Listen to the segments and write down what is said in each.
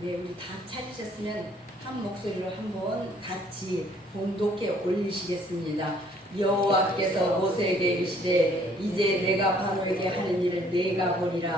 네, 우리 다 찾으셨으면 한 목소리로 한번 같이 봉독해 올리시겠습니다. 여호와께서 모세에게 이르시되 이제 내가 바로에게 하는 일을 내가 보리라.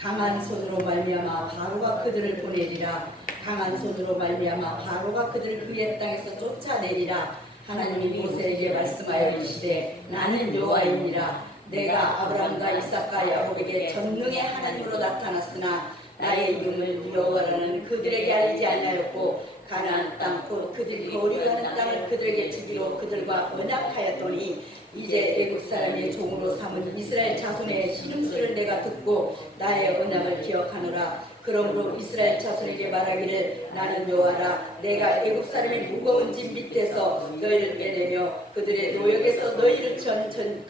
강한 손으로 말미암아 바로가 그들을 보내리라. 강한 손으로 말미암아 바로가 그들을 그의 땅에서 쫓아내리라. 하나님이 모세에게 말씀하여 이르시되 나는 여호와이니라. 내가 아브라함과 이삭과 야곱에게 전능의 하나님으로 나타났으나 나의 이름을 여호와라는 그들에게 알리지 않았고 가나안 땅 곧 그들이 거류하는 땅을 그들에게 주기로 그들과 언약하였더니 이제 애국 사람의 종으로 삼은 이스라엘 자손의 신음소리를 내가 듣고 나의 언약을 기억하노라. 그러므로 이스라엘 자손에게 말하기를 나는 여호와라. 내가 애국 사람의 무거운 짐 밑에서 너희를 빼내며 그들의 노역에서 너희를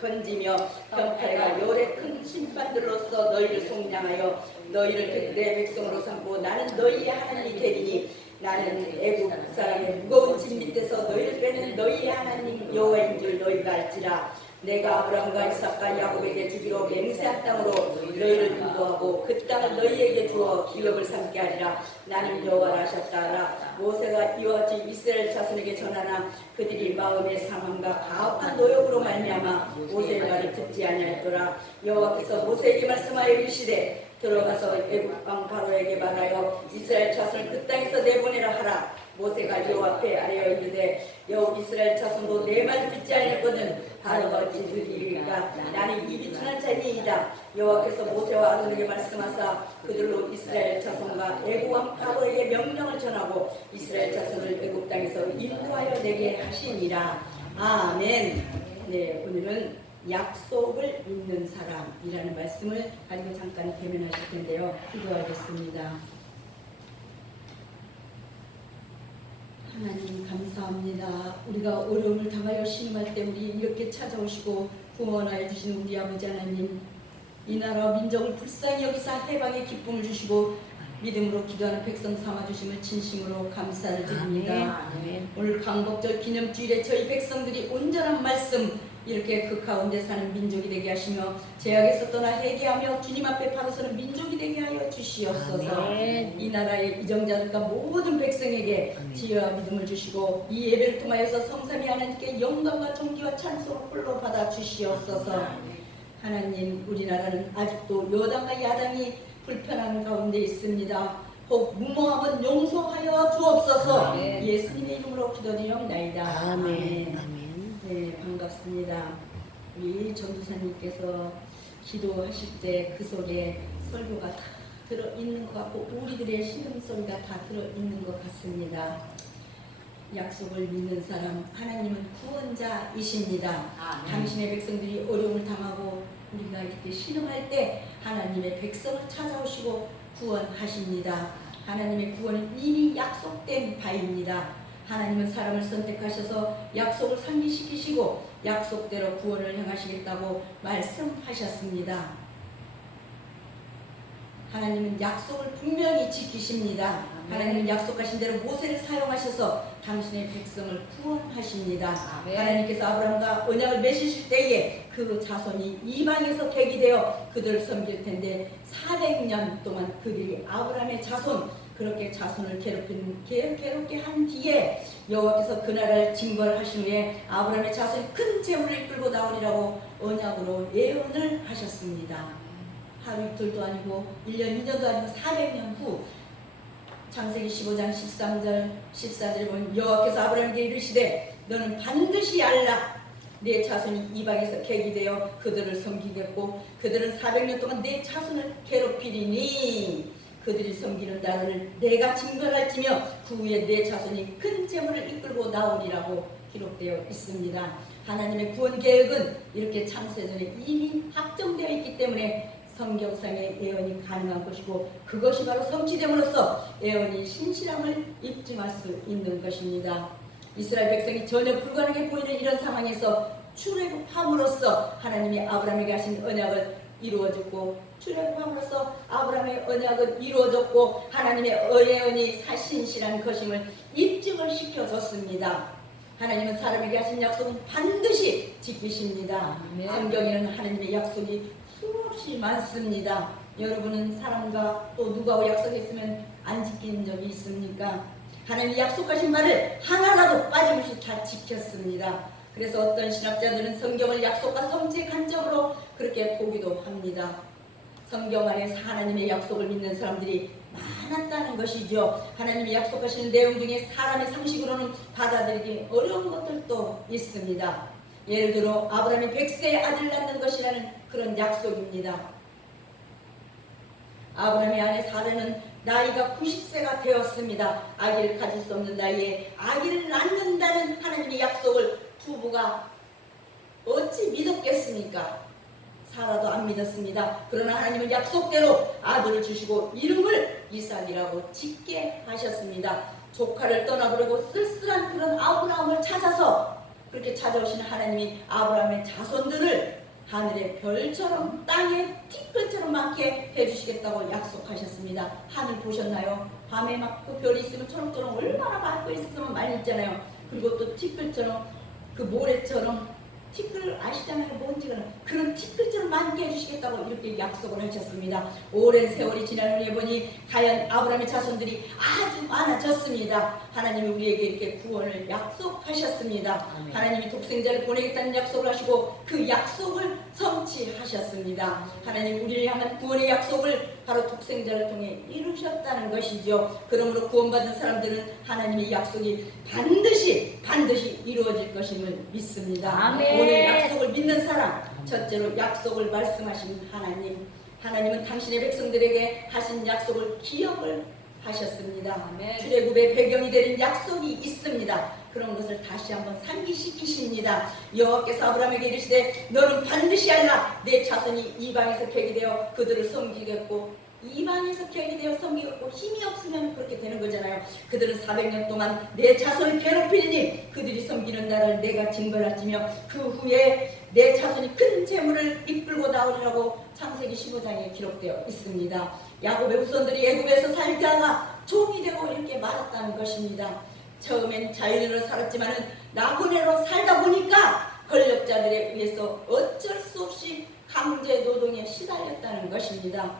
건지며 병파리가 열의 큰 심판들로서 너희를 속량하여 너희를 내 백성으로 삼고 나는 너희의 하나님이 되리니 나는 애국 사람의 무거운 짐 밑에서 너희를 빼는 너희의 하나님 여호와인 줄 너희가 알지라. 내가 아브라함과 이삭과 야곱에게 주기로 맹세한 땅으로 너희를 인도하고 그 땅을 너희에게 주어 기업을 삼게 하리라. 나는 여호와라 하셨다라. 모세가 이와 같이 이스라엘 자손에게 전하나 그들이 마음의 상함과 가혹한 노역으로 말미암아 모세의 말을 듣지 아니하였더라. 여호와께서 모세에게 말씀하여 이르시되 들어가서 애국 왕 바로에게 말하여 이스라엘 자손을 그 땅에서 내보내라 하라. 모세가 여호와 앞에 아뢰어 이르되 여호 이스라엘 자손도 내 말 듣지 아니했거든 바로가 어찌 들으리까. 나는 입이 둔한 자니이다. 여호와께서 모세와 아론에게 말씀하사 그들로 이스라엘 자손과 애국 왕 바로에게 명령을 전하고 이스라엘 자손을 애국 땅에서 인도하여 내게 하시니라. 아멘. 네, 오늘은 약속을 믿는 사람이라는 말씀을 가지고 잠깐 대면하실 텐데요. 기도하겠습니다. 하나님 감사합니다. 우리가 어려움을 당하여 신음할 때 우리 이렇게 찾아오시고 구원하여 주신 우리 아버지 하나님, 이 나라와 민족을 불쌍히 여기사 해방의 기쁨을 주시고 믿음으로 기도하는 백성 삼아주심을 진심으로 감사를 드립니다. 아멘. 오늘 광복절 기념주일에 저희 백성들이 온전한 말씀 이렇게 그 가운데 사는 민족이 되게 하시며 죄악에서 떠나 회개하며 주님 앞에 바로 서는 민족이 되게 하여 주시옵소서. 아멘. 이 나라의 이정자들과 모든 백성에게 지혜와 믿음을 주시고 이 예배를 통하여서 성삼위 하나님께 영광과 존귀와 찬송을 홀로 받아 주시옵소서. 하나님, 우리나라는 아직도 여당과 야당이 불편한 가운데 있습니다. 혹 무모함은 용서하여 주옵소서. 아멘. 예수님의 이름으로 기도드리옵나이다. 아멘. 아멘. 네, 반갑습니다. 우리 전도사님께서 기도하실 때 그 속에 설교가 다 들어있는 것 같고 우리들의 신음소리가 다 들어있는 것 같습니다. 약속을 믿는 사람, 하나님은 구원자이십니다. 아멘. 당신의 백성들이 어려움을 당하고 우리가 이렇게 신음할 때 하나님의 백성을 찾아오시고 구원하십니다. 하나님의 구원은 이미 약속된 바입니다. 하나님은 사람을 선택하셔서 약속을 상기시키시고 약속대로 구원을 행하시겠다고 말씀하셨습니다. 하나님은 약속을 분명히 지키십니다. 하나님은 약속하신 대로 모세를 사용하셔서 당신의 백성을 구원하십니다. 아멘. 하나님께서 아브라함과 언약을 맺으실 때에 그 자손이 이방에서 객이되어 그들을 섬길 텐데 400년 동안 그들이 아브라함의 자손 그렇게 자손을 괴롭게 한 뒤에 여호와께서 그 나라를 징벌하신 후에 아브라함의 자손이 큰 재물을 이끌고 나오리라고 언약으로 예언을 하셨습니다. 하루 이틀도 아니고 1년 2년도 아니고 400년 후 창세기 15장 13절 14절에 보면 여호와께서 아브라함에게 이르시되 너는 반드시 알라. 내 자손이 이방에서 객이 되어 그들을 섬기겠고 그들은 400년 동안 내 자손을 괴롭히리니 그들이 섬기는 나라를 내가 징벌할지며 그 후에 내 자손이 큰 재물을 이끌고 나오리라고 기록되어 있습니다. 하나님의 구원 계획은 이렇게 창세전에 이미 확정되어 있기 때문에 성경상의 예언이 가능한 것이고 그것이 바로 성취됨으로써 예언이 신실함을 입증할 수 있는 것입니다. 이스라엘 백성이 전혀 불가능해 보이는 이런 상황에서 출애굽함으로써 하나님이 아브라함에게 하신 언약을 이루어졌고 출애굽함으로써 아브라함의 언약은 이루어졌고 하나님의 예언이 신실한 것임을 입증을 시켜줬습니다. 하나님은 사람에게 하신 약속은 반드시 지키십니다. 아멘. 성경에는 하나님의 약속이 수없이 많습니다. 여러분은 사람과 또 누구하고 약속했으면 안 지킨 적이 있습니까? 하나님이 약속하신 말을 하나라도 빠짐없이 다 지켰습니다. 그래서 어떤 신학자들은 성경을 약속과 성취의 관점으로 그렇게 보기도 합니다. 성경 안에서 하나님의 약속을 믿는 사람들이 많았다는 것이죠. 하나님이 약속하시는 내용 중에 사람의 상식으로는 받아들이기 어려운 것들도 있습니다. 예를 들어 아브라함이 100세에 아들 낳는 것이라는 그런 약속입니다. 아브라함의 아내 사라는 나이가 90세가 되었습니다. 아기를 가질 수 없는 나이에 아기를 낳는다는 하나님의 약속을 부부가 어찌 믿었겠습니까? 사라도 안 믿었습니다. 그러나 하나님은 약속대로 아들을 주시고 이름을 이삭이라고 짓게 하셨습니다. 조카를 떠나버리고 쓸쓸한 그런 아브라함을 찾아서 그렇게 찾아오시는 하나님이 아브라함의 자손들을 하늘의 별처럼 땅의 티끌처럼 많게 해주시겠다고 약속하셨습니다. 하늘 보셨나요? 밤에 막 그 별이 있으면 초록초록 얼마나 밝고 있으면 많이 있잖아요. 그리고 또 티끌처럼 그 모래처럼 티끌 아시잖아요. 먼지가 그런 티끌처럼 많게 해주시겠다고 이렇게 약속을 하셨습니다. 오랜 세월이 지난 후에 보니 과연 아브라함의 자손들이 아주 많아졌습니다. 하나님이 우리에게 이렇게 구원을 약속하셨습니다. 아멘. 하나님이 독생자를 보내겠다는 약속을 하시고 그 약속을 성취하셨습니다. 하나님 우리를 향한 구원의 약속을 바로 독생자를 통해 이루셨다는 것이죠. 그러므로 구원받은 사람들은 하나님의 약속이 반드시 이루어질 것임을 믿습니다. 아멘. 오늘 약속을 믿는 사람, 첫째로 약속을 말씀하신 하나님은 당신의 백성들에게 하신 약속을 기억을 하셨습니다. 출애굽의 배경이 되는 약속이 있습니다. 그런 것을 다시 한번 상기시키십니다. 여호와께서 아브라함에게 이르시되 너는 반드시 알라 내 자손이 이방에서 계기되어 그들을 섬기겠고 이방에서 계기되어 섬기겠고 힘이 없으면 그렇게 되는 거잖아요. 그들은 400년 동안 내 자손을 괴롭히니 그들이 섬기는 나를 내가 징벌하지며 그 후에 내 자손이 큰 재물을 이끌고 나오리라고 창세기 15장에 기록되어 있습니다. 야곱의 후손들이 애굽에서 살다가 종이 되고 이렇게 말았다는 것입니다. 처음엔 자연으로 살았지만은 나그네로 살다 보니까 권력자들에 의해서 어쩔 수 없이 강제 노동에 시달렸다는 것입니다.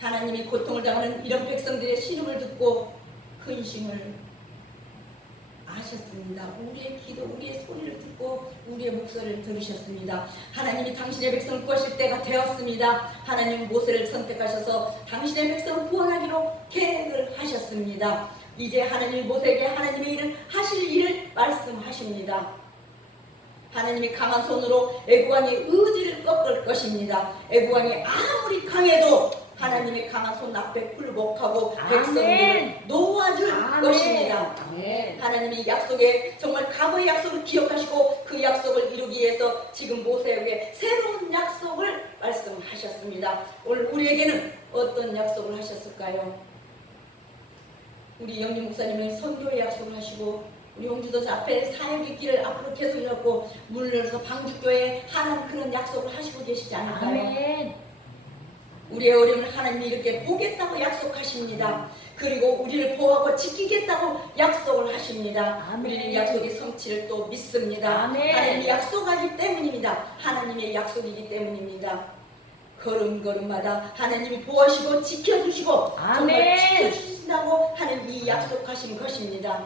하나님이 고통을 당하는 이런 백성들의 신음을 듣고 근심을 아셨습니다. 우리의 기도, 우리의 소리를 듣고 우리의 목소리를 들으셨습니다. 하나님이 당신의 백성을 구하실 때가 되었습니다. 하나님 모세를 선택하셔서 당신의 백성을 구원하기로 계획을 하셨습니다. 이제 하나님이 모세에게 하나님의 일을 하실 일을 말씀하십니다. 하나님이 강한 손으로 애국왕의 의지를 꺾을 것입니다. 애국왕이 아무리 강해도 하나님의 강한 손 앞에 굴복하고 백성들을 놓아줄 것입니다. 하나님이 약속에 정말 과거의 약속을 기억하시고 그 약속을 이루기 위해서 지금 모세에게 새로운 약속을 말씀하셨습니다. 오늘 우리에게는 어떤 약속을 하셨을까요? 우리 영림 목사님은 선교의 약속을 하시고 우리 홍주도사 앞에 사역의 길을 앞으로 계속 이었고 물러서 방주교회에 하나님 그런 약속을 하시고 계시지 않을까요? 아멘. 우리의 어려움을 하나님이 이렇게 보겠다고 약속하십니다. 그리고 우리를 보호하고 지키겠다고 약속을 하십니다. 아멘. 우리는 약속의 성취를 또 믿습니다. 아멘. 하나님이 약속하기 때문입니다. 하나님의 약속이기 때문입니다. 걸음걸음마다 하나님이 보호하시고 지켜주시고 정말 지켜주신다고 하는 이 약속하신 것입니다.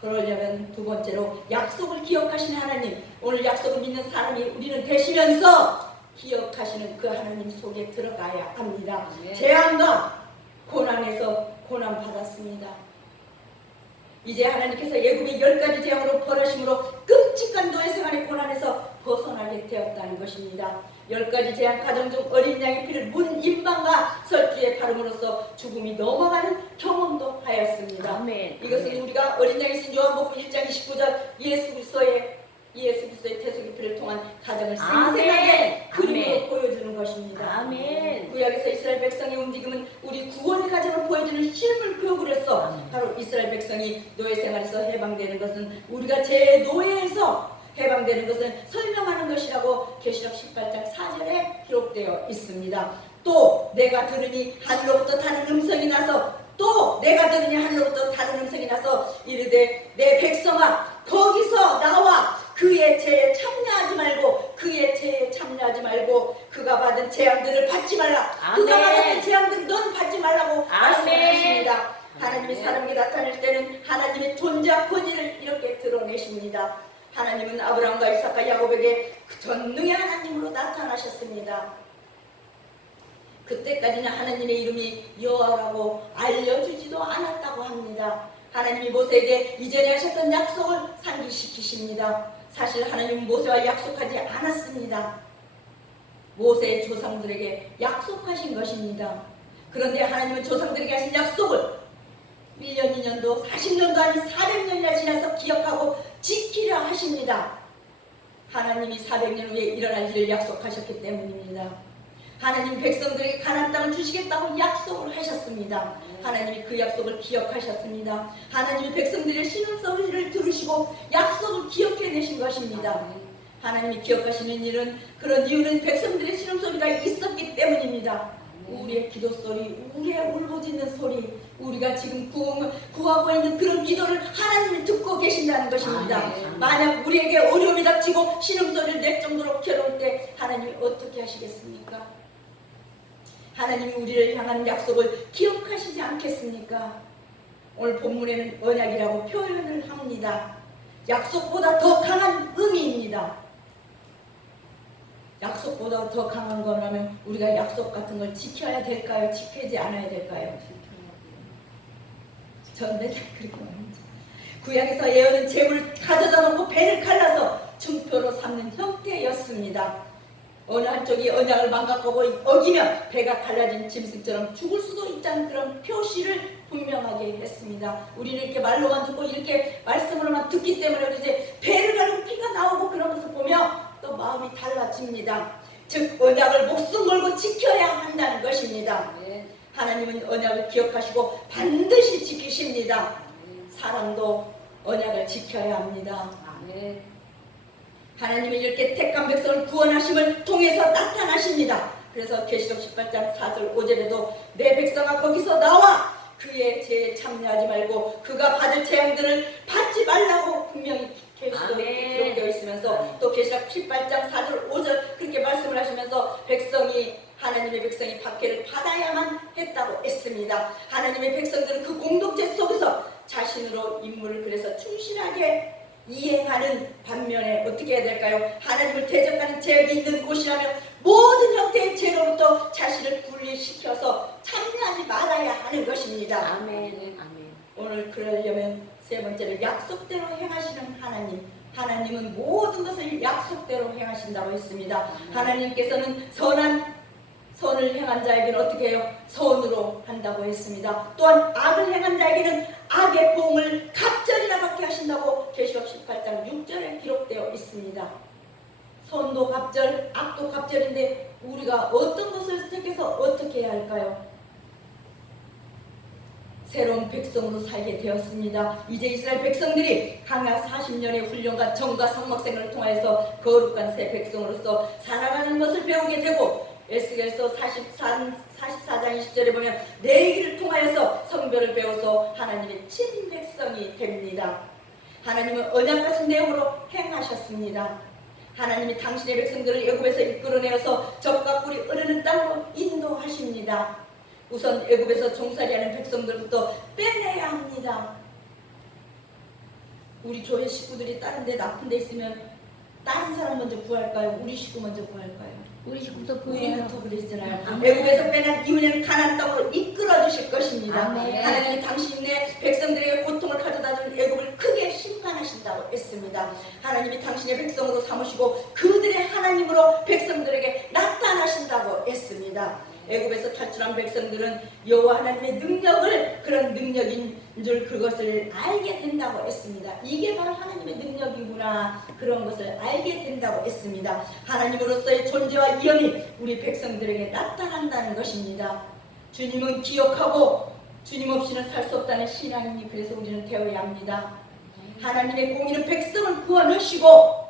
그러려면 두 번째로 약속을 기억하시는 하나님, 오늘 약속을 믿는 사람이 우리는 되시면서 기억하시는 그 하나님 속에 들어가야 합니다. 재앙과 고난에서 고난받았습니다. 이제 하나님께서 애굽의 10가지 재앙으로 벌하심으로 끔찍한 노예 생활의 고난에서 벗어나게 되었다는 것입니다. 10가지 재앙 가정 중 어린 양의 피를 문 임방과 설주에 바름으로써 죽음이 넘어가는 경험도 하였습니다. 아멘. 이것은 우리가 어린 양이 신 요한복음 1장 29절 예수 그리스도의 태속의 피를 통한 가정을 생생하게 그림으로 보여주는 것입니다. 아멘. 구약에서 이스라엘 백성의 움직임은 우리 구원의 가정을 보여주는 실물 교구로서 바로 이스라엘 백성이 노예 생활에서 해방되는 것은 우리가 제 노예에서 해방되는 것은 설명하는 것이라고 계시록 18장 4절에 기록되어 있습니다. 또 내가 들으니 하늘로부터 다른 음성이 나서 이르되 내 백성아 거기서 나와 그의 죄에 참여하지 말고 그가 받은 재앙들을 받지 말라. 그가 받은 재앙들을 너는 받지 말라고 말씀하십니다. 하나님이 사람에게 나타낼 때는 하나님의 존재와 권위를 이렇게 드러내십니다. 하나님은 아브라함과 이삭과 야곱에게 그 전능의 하나님으로 나타나셨습니다. 그때까지는 하나님의 이름이 여호와라고 알려주지도 않았다고 합니다. 하나님이 모세에게 이전에 하셨던 약속을 상기시키십니다. 사실 하나님은 모세와 약속하지 않았습니다. 모세의 조상들에게 약속하신 것입니다. 그런데 하나님은 조상들에게 하신 약속을 1년, 2년도, 40년도 아닌 400년이나 지나서 기억하고 지키려 하십니다. 하나님이 400년 후에 일어날 일을 약속하셨기 때문입니다. 하나님 백성들에게 가나안 땅을 주시겠다고 약속을 하셨습니다. 하나님이 그 약속을 기억하셨습니다. 하나님이 백성들의 신음소리를 들으시고 약속을 기억해내신 것입니다. 하나님이 기억하시는 일은 그런 이유는 백성들의 신음소리가 있었기 때문입니다. 우리의 기도소리, 우리의 울부짖는 소리, 우리가 지금 구하고 있는 그런 기도를 하나님이 듣고 계신다는 것입니다. 만약 우리에게 어려움이 닥치고 신음소리를 낼 정도로 괴로울 때 하나님이 어떻게 하시겠습니까? 하나님이 우리를 향한 약속을 기억하시지 않겠습니까? 오늘 본문에는 언약이라고 표현을 합니다. 약속보다 더 강한 의미입니다. 약속보다 더 강한 거라면 우리가 약속 같은 걸 지켜야 될까요? 지키지 않아야 될까요? 전 맨날 그렇게 말합니다. 구약에서 예언은 재물 가져다 놓고 배를 갈라서 증표로 삼는 형태였습니다. 어느 한쪽이 언약을 망각하고 어기면 배가 갈라진 짐승처럼 죽을 수도 있다는 그런 표시를 분명하게 했습니다. 우리는 이렇게 말로만 듣고 이렇게 말씀으로만 듣기 때문에 이제 배를 가르고 피가 나오고 그런 것을 보면 또 마음이 달라집니다. 즉 언약을 목숨 걸고 지켜야 한다는 것입니다. 하나님은 언약을 기억하시고 반드시 지키십니다. 사람도 언약을 지켜야 합니다. 하나님은 이렇게 택한 백성을 구원하심을 통해서 나타나십니다. 그래서 계시록 18장 4절 5절에도 내 백성아 거기서 나와 그의 죄에 참여하지 말고 그가 받을 재앙들을 받지 말라고 분명히 계시록에 기록되어 있으면서 또 계시록 18장 4절 5절 그렇게 말씀을 하시면서 하나님의 백성이 박해를 받아야만 했다고 했습니다. 하나님의 백성들은 그 공동체 속에서 자신으로 임무를 그래서 충실하게 이행하는 반면에 어떻게 해야 될까요? 하나님을 대적하는 죄악이 있는 곳이라면 모든 형태의 죄로부터 자신을 분리시켜서 참여하지 말아야 하는 것입니다. 아멘. 오늘 그러려면 세 번째로 약속대로 행하시는 하나님. 하나님은 모든 것을 약속대로 행하신다고 했습니다. 하나님께서는 선을 행한 자에게는 어떻게 해요? 선으로 한다고 했습니다. 또한 악을 행한 자에게는 악의 보응을 갑절이나 받게 하신다고 계시록 18장 6절에 기록되어 있습니다. 선도 갑절, 악도 갑절인데 우리가 어떤 것을 택해서 어떻게 해야 할까요? 새로운 백성으로 살게 되었습니다. 이제 이스라엘 백성들이 강약 40년의 훈련과 정과 성막생활을 통하여서 거룩한 새 백성으로서 살아가는 것을 배우게 되고 에스겔서 44장 20절에 보면 내 길을 통하여서 성별을 배워서 하나님의 친백성이 됩니다. 하나님은 언약 같은 내용으로 행하셨습니다. 하나님이 당신의 백성들을 애굽에서 이끌어내어서 적과 꿀이 흐르는 땅으로 인도하십니다. 우선 애굽에서 종살이하는 백성들부터 빼내야 합니다. 우리 교회 식구들이 다른 데 나쁜 데 있으면 다른 사람 먼저 구할까요? 우리 식구 먼저 구할까요? 우리 식구도 우리부터 그러시잖아요. 애굽에서 빼낸 이후에는 가나안 땅으로 이끌어 주실 것입니다. 아멘. 하나님이 당신의 백성들에게 고통을 가져다 준 애굽을 크게 심판하신다고 했습니다. 하나님이 당신의 백성으로 삼으시고 그들의 하나님으로 백성들에게 나타나신다고 했습니다. 애굽에서 탈출한 백성들은 여호와 하나님의 능력을 그런 능력인 줄 그것을 알게 된다고 했습니다. 이게 바로 하나님의 능력이구나 그런 것을 알게 된다고 했습니다. 하나님으로서의 존재와 위엄이 우리 백성들에게 나타난다는 것입니다. 주님은 기억하고 주님 없이는 살 수 없다는 신앙이니 그래서 우리는 되어야 합니다. 하나님의 공의는 백성을 구원하시고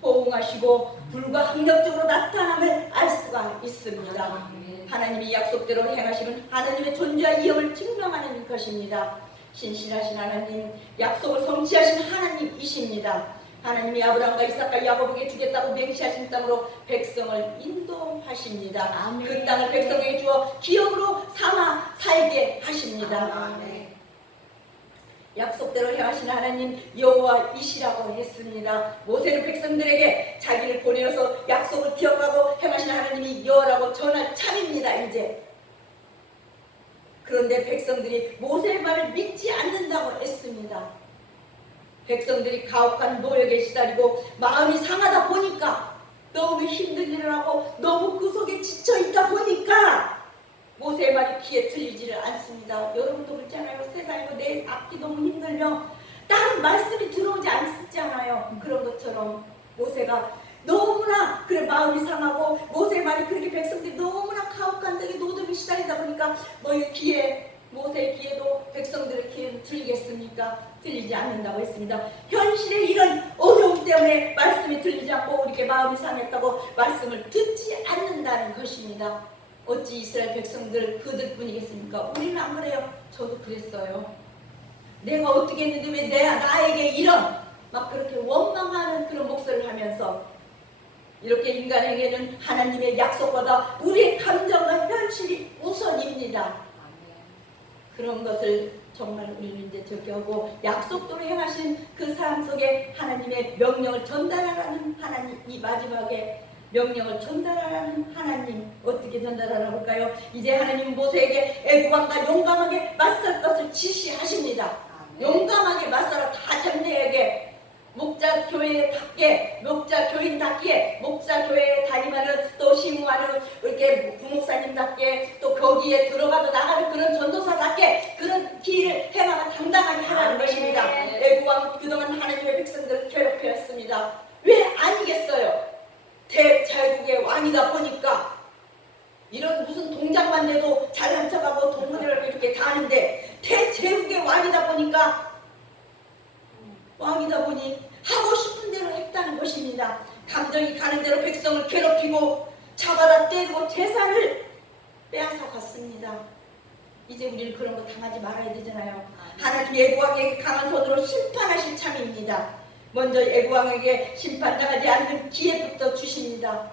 보응하시고 불가항력적으로 나타남을 알 수가 있습니다. 하나님이 약속대로 행하시는 하나님의 존재와 위엄을 증명하는 것입니다. 신실하신 하나님, 약속을 성취하신 하나님이십니다. 하나님이 아브라함과 이삭과 야곱에게 주겠다고 맹세하신 땅으로 백성을 인도하십니다. 아멘. 그 땅을 백성에게 주어 기업으로 삼아 살게 하십니다. 아멘. 약속대로 행하신 하나님 여호와이시라고 했습니다. 모세는 백성들에게 자기를 보내어서 약속을 기억하고 행하신 하나님이 여호라고 전할 참입니다. 이제 그런데 백성들이 모세의 말을 믿지 않는다고 했습니다. 백성들이 가혹한 노역에 시달리고 마음이 상하다 보니까, 너무 힘든 일을 하고 너무 그 속에 지쳐있다 보니까 모세의 말이 귀에 들리지를 않습니다. 여러분도 그렇잖아요. 세상이고 내 앞이 너무 힘들면 다른 말씀이 들어오지 않잖아요. 그런 것처럼 모세가 너무나 그래 마음이 상하고 모세의 말이 그렇게 백성들이 너무나 가혹한 데에 노동이 시달리다 보니까 너희 귀에, 모세의 귀에도 백성들의 귀에는 들리겠습니까? 들리지 않는다고 했습니다. 현실의 이런 어려움 때문에 말씀이 들리지 않고 이렇게 마음이 상했다고 말씀을 듣지 않는다는 것입니다. 어찌 이스라엘 백성들 그들 뿐이겠습니까? 우리는 안 그래요. 저도 그랬어요. 내가 어떻게 했는데 왜 나에게 이런 막 그렇게 원망하는 그런 목소리를 하면서, 이렇게 인간에게는 하나님의 약속보다 우리의 감정과 현실이 우선입니다. 그런 것을 정말 우리는 이제 적용하고 약속대로 행하신 그 삶 속에 하나님의 명령을 전달하라는 하나님, 이 마지막에 명령을 전달하라는 하나님, 어떻게 전달하라 볼까요? 이제 하나님 모세에게 애국왕과 용감하게 맞설 것을 지시하십니다. 용감하게 맞서라. 다 장래에게 목자 교회답게, 목자 교인답게, 목자 교회에 다니면은 또 시무하는 이렇게 부목사님답게, 또 거기에 들어가도 나가는 그런 전도사답게 그런 길을 행하고 당당하게 하라는 것입니다. 애국왕은 그동안 하나님의 백성들을 괴롭혔습니다. 왜 아니겠어요? 대제국의 왕이다 보니까 이런 무슨 동작만 내도 잘난 척하고 동물이라고 이렇게 다는데, 대제국의 왕이다 보니까 왕이다 보니 하고 싶은 대로 했다는 것입니다. 감정이 가는 대로 백성을 괴롭히고 잡아다 때리고 재산을 빼앗아 갔습니다. 이제 우리는 그런 거 당하지 말아야 되잖아요. 하나님 애국왕에게 강한 손으로 심판하실 참입니다. 먼저 애국왕에게 심판당하지 않는 기회부터 주십니다.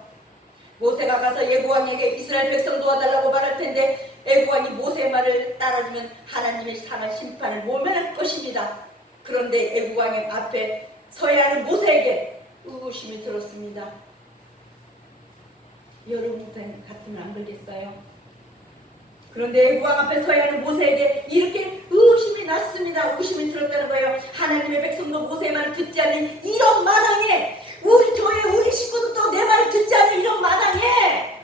모세가 가서 애국왕에게 이스라엘 백성 도와달라고 말할 텐데, 애국왕이 모세의 말을 따라주면 하나님의 상한 심판을 모면할 것입니다. 그런데 애국왕의 앞에 서야 하는 모세에게 의구심이 들었습니다. 여러분 같으면 안 그러겠어요? 그런데 애국왕 앞에 서야 하는 모세에게 이렇게 의구심이 났습니다. 의구심이 들었다는 거예요. 하나님의 백성도 모세의 말을 듣지 않는 이런 마당에, 우리 교회 우리 식구도 또 내 말을 듣지 않는 이런 마당에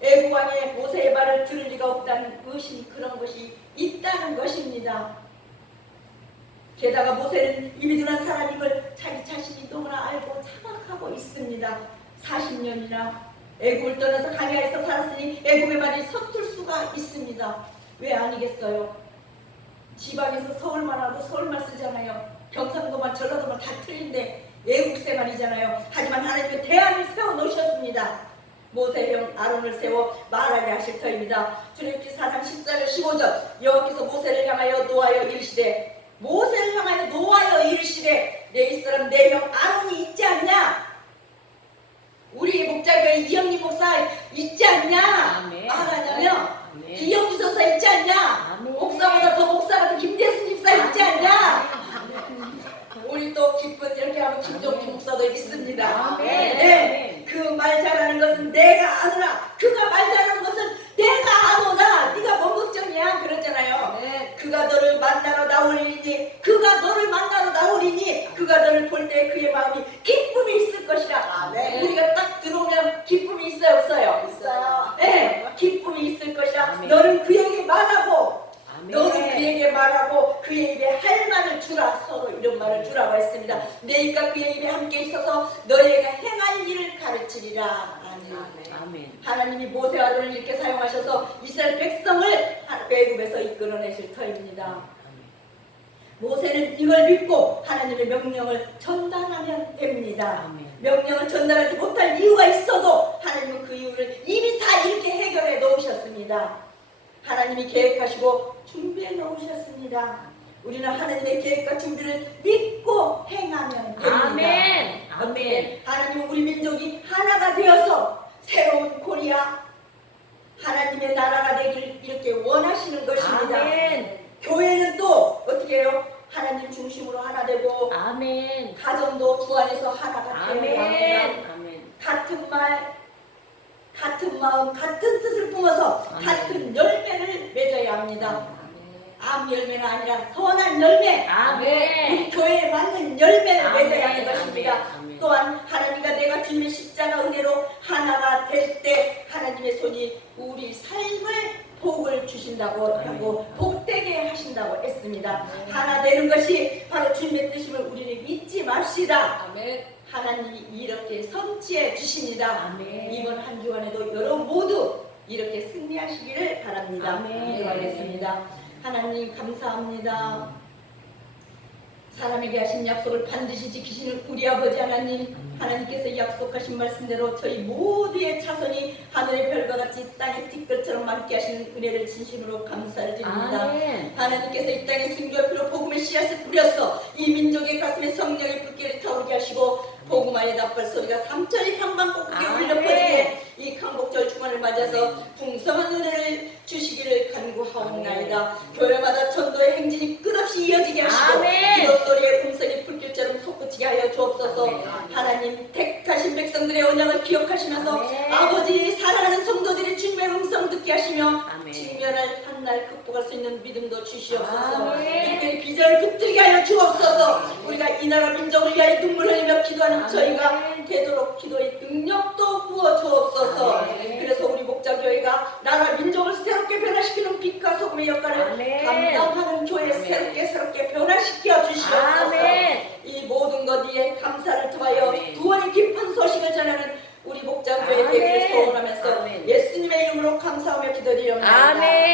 애국왕의 모세의 말을 들을 리가 없다는 의심이, 그런 것이 있다는 것입니다. 게다가 모세는 이미 둔한 사람임을 자기 자신이 너무나 알고 자각하고 있습니다. 40년이나 애굽을 떠나서 가나안에서 살았으니 애굽의 말이 서툴 수가 있습니다. 왜 아니겠어요? 지방에서 서울만 와도 서울말 쓰잖아요. 경상도만 전라도만 다 틀린데 애국새 말이잖아요. 하지만 하나님은 대안을 세워놓으셨습니다. 모세형 아론을 세워 말하게 하실 터입니다. 출애굽기 4장 14절 15절 여호와께서 모세를 향하여 노하여 이르시되, 모세를 향하여 노하여 이르시되, 내 이스라엘 내 형 아론이 있지 않냐? 우리 목자교회 이영리 목사 있지 않냐? 말하냐면 이영주 선사 있지 않냐? 목사보다 더 목사 같은 김대순 집사 있지 않냐? 우리 또 기쁜 이렇게 하면 김종기 목사도 있습니다. 네, 그 말 잘하는 것은 내가 아노라. 그가 말 잘하는 것은 내가 아노라. 네가 뭔 걱정이야? 그러잖아요. 그가 너를 만나러 나오리니, 그가 너를 만나러 나오리니, 그가 너를 볼 때 그의 마음이 기쁨이 있을 것이라. 우리가 딱 들어오면 기쁨이 있어요, 없어요? 있어요. 네, 기쁨이 있을 것이라. 너는 그에게 말하고, 너는 그에게 말하고 그의 입에 할 말을 주라. 서로 이런 말을 주라고 했습니다. 내 입과 그의 입에 함께 있어서 너희가 행할 일을 가르치리라. 아멘. 하나님이 모세와 아론을 이렇게 사용하셔서 이스라엘 백성을 애굽에서 이끌어내실 터입니다. 모세는 이걸 믿고 하나님의 명령을 전달하면 됩니다. 명령을 전달하지 못할 이유가 있어도 하나님은 그 이유를 이미 다 이렇게 해결해 놓으셨습니다. 하나님이 계획하시고 준비해 놓으셨습니다. 우리는 하나님의 계획과 준비를 믿고 행하면 됩니다. 아멘. 어떻게 하나님은 우리 민족이 하나가 되어서 새로운 코리아 하나님의 나라가 되길 이렇게 원하시는 것입니다. 아멘. 교회는 또 어떻게 해요? 하나님 중심으로 하나 되고 아멘. 가정도 주 안에서 하나가 되어야 합니다. 아멘. 아멘. 같은 말, 같은 마음, 같은 뜻을 품어서 아멘. 같은 열매를 맺어야 합니다. 아무 열매는 아니라 선한 열매, 아멘. 우리 교회에 맞는 열매를 아멘. 맺어야 하는 것입니다. 아멘. 아멘. 또한 하나님과 내가 주님의 십자가 은혜로 하나가 될 때 하나님의 손이 우리 삶을 복을 주신다고 하고 복되게 하신다고 했습니다. 하나 되는 것이 바로 주님의 뜻임을 우리는 잊지 맙시다. 아멘. 하나님이 이렇게 성취해 주십니다. 아멘. 이번 한 주간에도 여러분 모두 이렇게 승리하시기를 바랍니다. 아멘. 기도하겠습니다. 하나님 감사합니다. 사람에게 하신 약속을 반드시 지키시는 우리 아버지 하나님, 하나님께서 약속하신 말씀대로 저희 모두의 자손이 하늘의 별과 같이 땅의 뒷것처럼 많게 하시는 은혜를 진심으로 감사를 드립니다. 아멘. 하나님께서 이 땅에 순교의 피로 복음의 씨앗을 뿌렸어 이 민족의 가슴에 성령의 불길을 타오르게 하시고 복음화의 납발 소리가 삼천리 방방곡곡에 울려 퍼지게 이 강복절 주간을 맞아서 풍성한 은혜를 주시기를 간구하옵나이다. 교회마다 전도의 행진이 끝없이 이어지게 하시고 아멘. 기도 소리의 음성이 불길처럼 솟구치게 하여 주옵소서. 하나님 택하신 백성들의 언약을 기억하시면서 아멘. 아버지 사랑하는 성도들이 주님의 음성 듣게 하시며 아멘. 직면할 한날 극복할 수 있는 믿음도 주시옵소서. 아멘. 특별히 비전을 붙들게 하여 주옵소서. 우리가 이 나라 민족을 위하여 눈물 흘리며 기도하는 저희가 아멘. 되도록 기도의 능력도 부어 주옵소서. 아멘. 그래서 우리 목자교회가 나라 민족을 새롭게 변화시키는 빛과 소금의 역할을 아멘. 감당하는 교회 아멘. 새롭게 변화시켜 주시옵소서. 아멘. 이 모든 것 위에 감사를 더하여 아멘. 구원의 깊은 소식을 전하는 우리 목자교회 아멘. 되기를 소원하면서 아멘. 예수님의 이름으로 감사하며 기도드리옵나이다. 아멘.